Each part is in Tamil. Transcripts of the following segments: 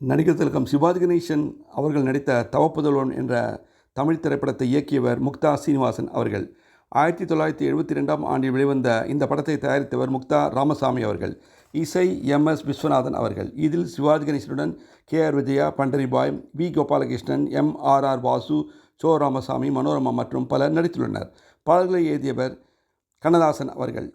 நடிகர் திலகம் சிவாஜி கணேசன் அவர்கள் நடித்த தவப்புதல்வன் என்ற தமிழ் திரைப்படத்தை இயக்கியவர் முக்தா சீனிவாசன் அவர்கள். 1972ஆம் ஆண்டில் வெளிவந்த இந்த படத்தை தயாரித்தவர் முக்தா ராமசாமி அவர்கள். இசை எம்.எஸ். விஸ்வநாதன் அவர்கள். இதில் சிவாஜி கணேசனுடன் கே.ஆர். விஜயா, பண்டரிபாய், வி. கோபாலகிருஷ்ணன், எம்.ஆர்.ஆர். வாசு, சோ. ராமசாமி, மனோரமா மற்றும் பலர் நடித்துள்ளனர். பாடல்களை எழுதியவர் கண்ணதாசன் அவர்கள்.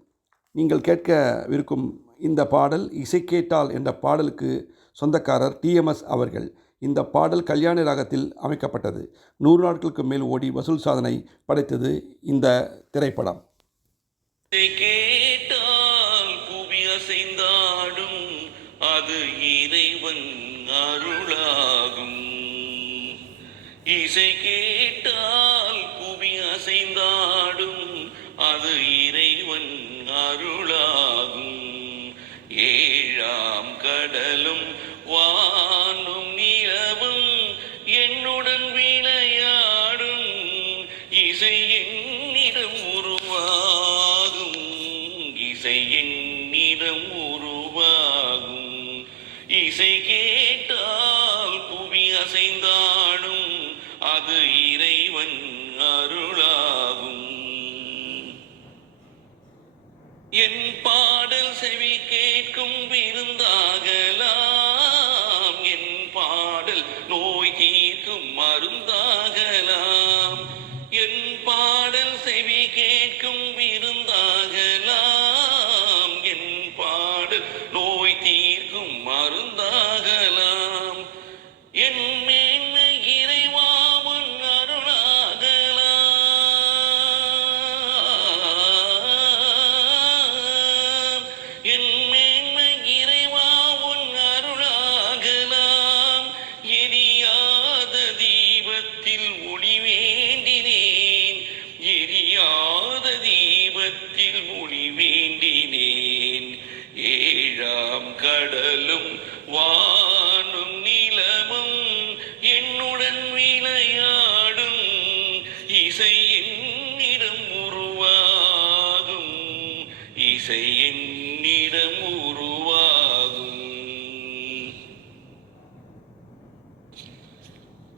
நீங்கள் கேட்கவிருக்கும் இந்த பாடல் இசை கேட்டால் என்ற பாடலுக்கு சொந்தக்காரர் டி.எம்.எஸ். அவர்கள். இந்த பாடல் கல்யாணி ராகத்தில் அமைக்கப்பட்டது. 100 நாட்களுக்கு மேல் ஓடி வசூல் சாதனை படைத்தது இந்த திரைப்படம். கேட்டால் புவி அசைந்தாடும் அது இறைவன் அருளாகும். இசை கேட்டால் புவி அசைந்தாடும் அது இறைவன் அருளாகும். ஏழாம் கடலும் வானும் நிலவும் என்னுடன் விளையாடும். இசை என்னிடம் உருவாகும். இசை என்னிடம் உருவாகும். இசை கேட்டால் புவி அசைந்தாடும் அது இறைவன் அருளாகும். என் பாடல் செவி கேட்கும் விருந்தாகலாம். என் பாடல் நோய் தீர்க்கும் மருந்தாகலாம். என் பாடல் செவி கேட்கும் விருந்தாகலாம். என் பாடல் நோய் தீர்க்கும் மருந்தாகலாம். என் மேன்மை இறைவாவன் அருளாகலாம். என் மேன்மை இறைவாவன் அருளாகலாம். எரியாத தீபத்தில் ஒளி வேண்டினேன். எரியாத தீபத்தில் ஒளி வேண்டினேன். ஏழாம் கடலும் வானும் நிலமும் என்னுடன் விளையாடும். இசை என்னிடம் உருவாகும். இசை என்னிடம் உருவாகும்.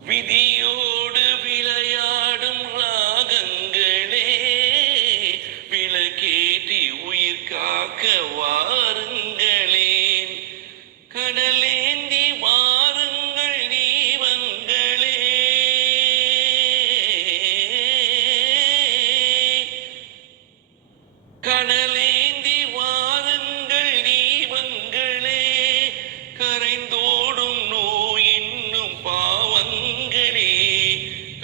விதியோடு விளையாடும் ராகங்களே, விளக்கேற்றி உயிர் காக்க வாருங்களேன். கடலேந்தி வாருங்கள் தீபங்களே. கடலேந்தி வாருங்கள் தீபங்களே. கரைந்தோடும் நோய் என்னும் பாவங்களே.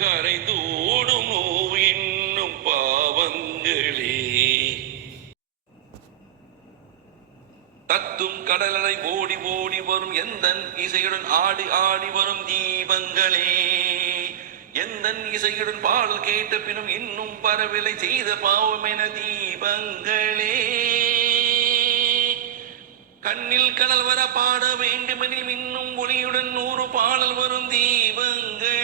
கரைந்தோடும் நோய் என்னும் பாவங்களே. தத்தும் கடலலை ஓடி ஓடி வரும் எந்தன் இசையுடன் ஆடி ஆடி வரும் தீபங்களே. எந்தன் இசையுடன் பாடல் கேட்ட பினும் இன்னும் பரவிலை செய்த பாவம் என தீபங்களே. கண்ணில் கடல் வர பாட வேண்டுமெனில் இன்னும் ஒளியுடன் 100 பாடல் வரும் தீபங்கள்.